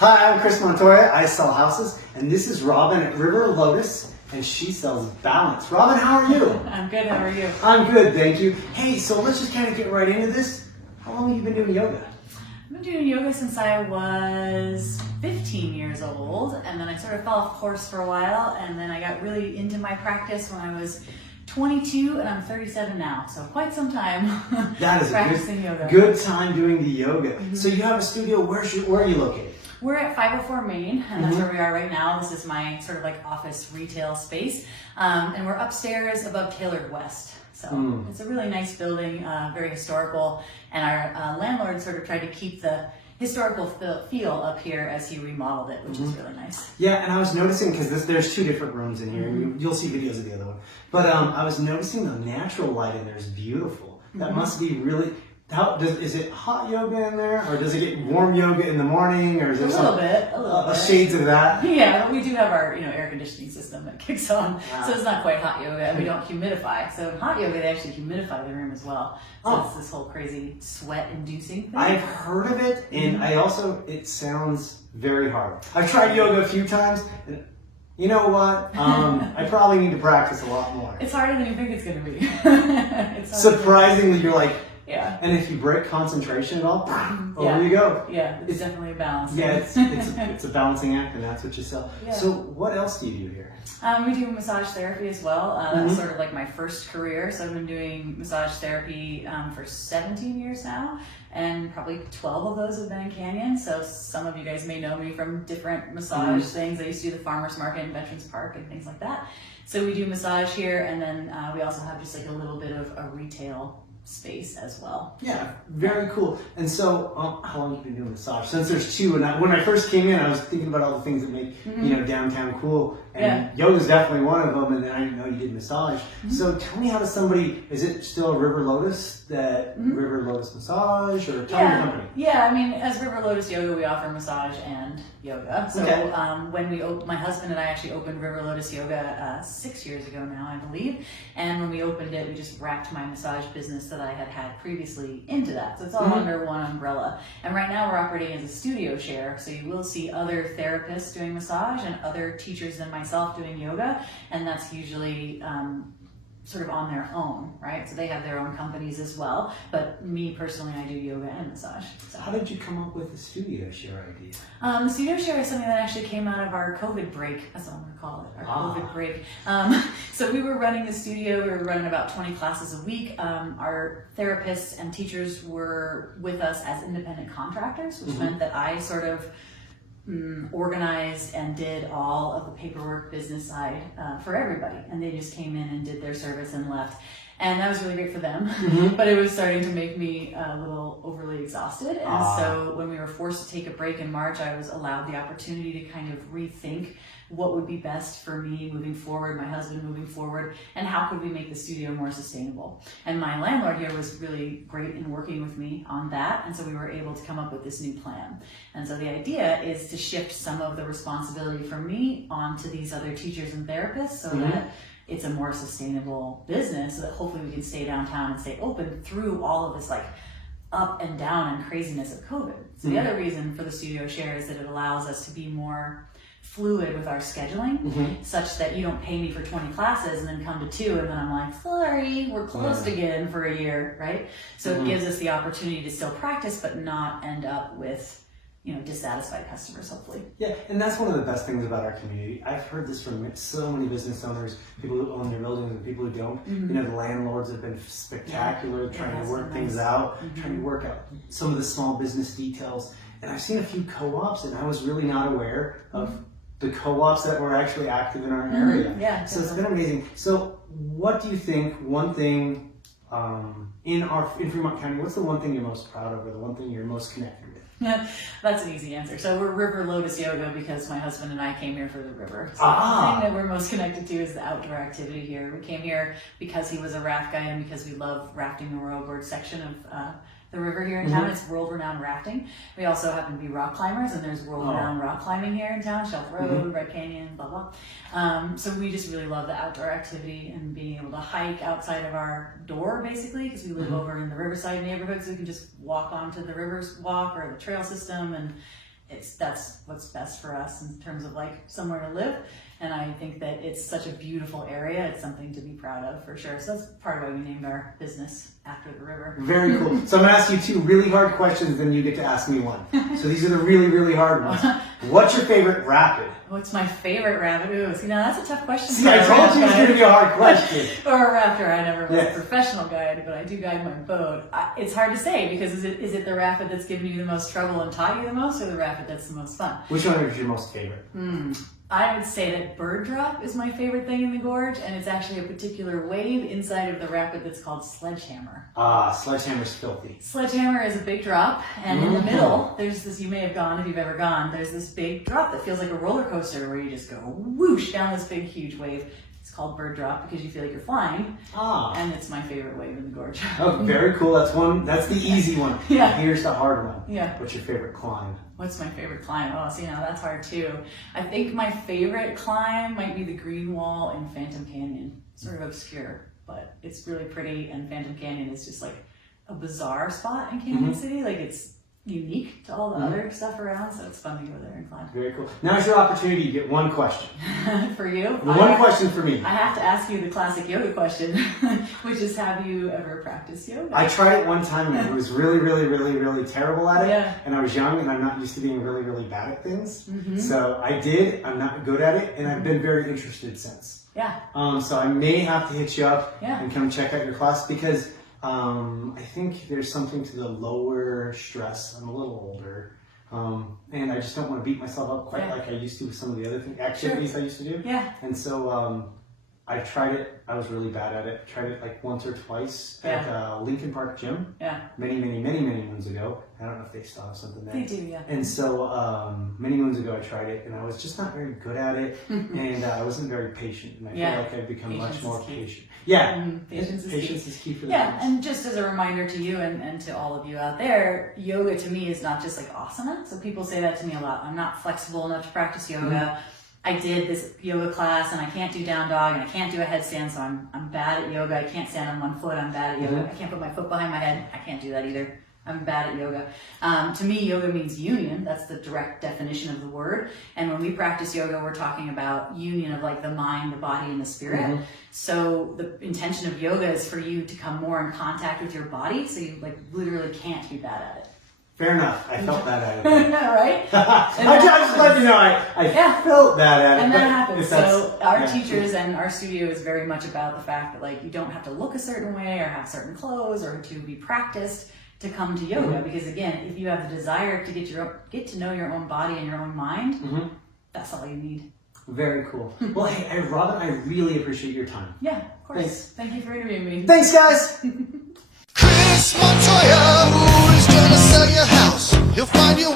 Hi, I'm Chris Montoya. I sell houses, and this is Robin at River Lotus, and she sells balance. Robin, how are you? I'm good, how are you? I'm good, thank you. Hey, so let's just kind of get right into this. How long have you been doing yoga? I've been doing yoga since I was 15 years old, and then I sort of fell off course for a while, and then I got really into my practice when I was 22, and I'm 37 now, so quite some time That is practicing yoga. Good time doing the yoga. So you have a studio, where are you located? We're at 504 Main, and that's where we are right now. This is my sort of like office retail space, and we're upstairs above Tailored West. So it's a really nice building, very historical, and our landlord sort of tried to keep the historical feel up here as he remodeled it, which is really nice. Yeah, and I was noticing, because there's two different rooms in here, and you'll see videos of the other one, but I was noticing the natural light in there is beautiful. That must be really... is it hot yoga in there, or does it get warm yoga in the morning, or is there a little bit. Shades of that? Yeah, we do have our air conditioning system that kicks on, Wow. so it's not quite hot yoga, and we don't humidify. So in hot yoga, they actually humidify the room as well. So it's this whole crazy sweat-inducing thing. I've heard of it, and it sounds very hard. I've tried yoga a few times, and you know what? I probably need to practice a lot more. It's harder than you think it's going to be. Surprisingly, you're like, yeah. and if you break concentration at all, over you go. Yeah, it's definitely a balance. Yeah, it's a balancing act, and that's what you sell. Yeah. So what else do you do here? We do massage therapy as well. That's sort of like my first career. So I've been doing massage therapy for 17 years now, and probably 12 of those have been in Canyon. So some of you guys may know me from different massage things. I used to do the farmers market in Veterans Park and things like that. So we do massage here, and then we also have just like a little bit of a retail space as well. Yeah, very cool. And so, how long have you been doing massage? Since there's two, and when I first came in, I was thinking about all the things that make downtown cool, and yoga's definitely one of them. And then I didn't know you did massage. So tell me, how does somebody? Is it still River Lotus River Lotus Massage, or tell me the company? Yeah, I mean, as River Lotus Yoga, we offer massage and yoga. So when my husband and I actually opened River Lotus Yoga 6 years ago now, I believe. And when we opened it, we just wrapped my massage business that I had previously into that. So it's all under one umbrella. And right now we're operating as a studio share. So you will see other therapists doing massage and other teachers than myself doing yoga. And that's usually sort of on their own, right? So they have their own companies as well. But me personally, I do yoga and massage. So how did you come up with the studio share idea? The studio share is something that actually came out of our COVID break. That's what I'm going to call it, our COVID break. So we were running the studio. We were running about 20 classes a week. Our therapists and teachers were with us as independent contractors, which meant that I sort of organized and did all of the paperwork business side for everybody, and they just came in and did their service and left, and that was really great for them. But it was starting to make me a little overly exhausted, and so when we were forced to take a break in March, I was allowed the opportunity to kind of rethink what would be best for me moving forward, my husband moving forward, and how could we make the studio more sustainable. And my landlord here was really great in working with me on that, and so we were able to come up with this new plan. And so the idea is to shift some of the responsibility from me onto these other teachers and therapists, so that it's a more sustainable business, so that hopefully we can stay downtown and stay open through all of this like up and down and craziness of COVID. So the other reason for the studio share is that it allows us to be more fluid with our scheduling, such that you don't pay me for 20 classes and then come to 2 and then I'm like, sorry, we're closed again for a year, right? So it gives us the opportunity to still practice but not end up with dissatisfied customers, hopefully. Yeah, and that's one of the best things about our community. I've heard this from so many business owners, people who own their buildings and people who don't. The landlords have been spectacular, trying to work things out, trying to work out some of the small business details. And I've seen a few co-ops, and I was really not aware of the co-ops that were actually active in our area. Yeah, so it's been amazing. So what do you think, one thing in Fremont County, what's the one thing you're most proud of, or the one thing you're most connected with? That's an easy answer. So we're River Lotus Yoga because my husband and I came here for the river. So the thing that we're most connected to is the outdoor activity here. We came here because he was a raft guy and because we love rafting the Royal Gorge section of the river here in town. It's world-renowned rafting. We also happen to be rock climbers, and there's world-renowned rock climbing here in town, Shelf Road, Red Canyon, blah, blah. So we just really love the outdoor activity and being able to hike outside of our door, basically, because we live over in the Riverside neighborhood, so we can just walk onto the river's walk or the trail system, and that's what's best for us in terms of like somewhere to live. And I think that it's such a beautiful area. It's something to be proud of for sure. So that's part of why we named our business after the river. Very cool. So I'm going to ask you 2 really hard questions, then you get to ask me 1. So these are the really, really hard ones. What's your favorite rapid? What's my favorite rapid? Ooh, see, now that's a tough question. See, I told you it was going to be a hard question. Or a raptor. I never was a professional guide, but I do guide my boat. It's hard to say because is it the rapid that's given you the most trouble and taught you the most, or the rapid that's the most fun? Which one is your most favorite? I would say that bird drop is my favorite thing in the gorge, and it's actually a particular wave inside of the rapid that's called sledgehammer. Sledgehammer's filthy. Sledgehammer is a big drop, and in the middle, there's this, you may have gone if you've ever gone, there's this big drop that feels like a roller coaster where you just go whoosh down this big, huge wave. It's called bird drop because you feel like you're flying, and it's my favorite wave in the gorge. Oh, very cool. That's the easy one. Yeah. Here's the hard one. Yeah. What's your favorite climb? What's my favorite climb? Oh, see, now that's hard too. I think my favorite climb might be the Green Wall in Phantom Canyon. Sort of obscure, but it's really pretty, and Phantom Canyon is just like a bizarre spot in Canon City. Like it's unique to all the other stuff around, so it's fun to go there and climb. Very cool. Now's your opportunity to get 1 question. For you? One question for me. I have to ask you the classic yoga question, which is, have you ever practiced yoga? I tried it one time and I was really, really, really, really terrible at it. Yeah. And I was young and I'm not used to being really, really bad at things. So I did. I'm not good at it, and I've been very interested since. Yeah. So I may have to hit you up Yeah. and come check out your class because I think there's something to the lower stress. I'm a little older. And I just don't want to beat myself up quite like I used to with some of the other activities I used to do. Yeah. And so I tried it. I was really bad at it. Tried it like once or twice at Lincoln Park Gym. Yeah. Many moons ago. I don't know if they still have something there. They do, yeah. And so many moons ago I tried it, and I was just not very good at it, and I wasn't very patient. And I feel like I've become much more patient. Yeah. Patience is key for the Yeah, business. and just as a reminder to you and to all of you out there, yoga to me is not just like asana. So people say that to me a lot. I'm not flexible enough to practice yoga. I did this yoga class and I can't do down dog and I can't do a headstand, so I'm bad at yoga. I can't stand on one foot. I'm bad at yoga. I can't put my foot behind my head. I can't do that either. I'm bad at yoga. To me, yoga means union. That's the direct definition of the word. And when we practice yoga, we're talking about union of like the mind, the body, and the spirit. So the intention of yoga is for you to come more in contact with your body, so you like literally can't be bad at it. Fair enough. I felt bad at it. Right? I just let you know I felt bad at it. And that but happens. if that's- So our teachers and our studio is very much about the fact that like you don't have to look a certain way or have certain clothes or to be practiced to come to yoga. Because again, if you have the desire to get to know your own body and your own mind, that's all you need. Very cool. Well, hey, Robin, I really appreciate your time. Yeah, of course. Thanks. Thank you for interviewing me. Thanks, guys. Montoya, who is gonna sell your house? He'll find you